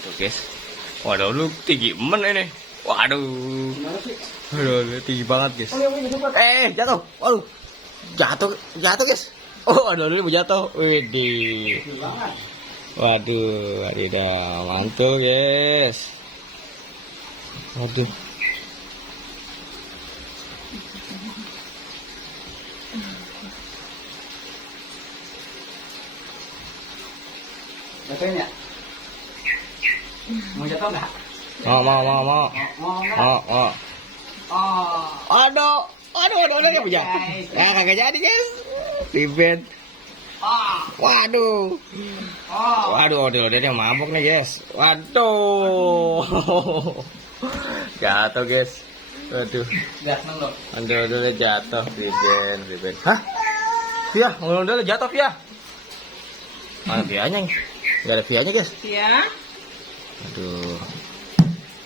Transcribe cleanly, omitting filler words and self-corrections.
tuh guys. Waduh, lu tinggi men ini. Waduh. Aduh, tinggi banget guys. Jatuh. Waduh. Jatuh guys. Oh, aduh, ini mau jatuh. Widih. Waduh, adidah, mantul guys. Waduh. Jatuhnya? Mau jatuh nggak? Mau. Mau nggak? Oh. Oh. Aduh, nggak bisa. Ya, kagak jadi guys. Ribet. Waduh. Waduh, dia mabuk nih guys. Waduh. Jatuh guys. Waduh. Jatuh loh. Ondel-ondelnya jatuh. Ribet. Hah? Via, ondel-ondelnya jatuh Via. Mana Vianya? Nggak ada Vianya guys. Ya. Aduh.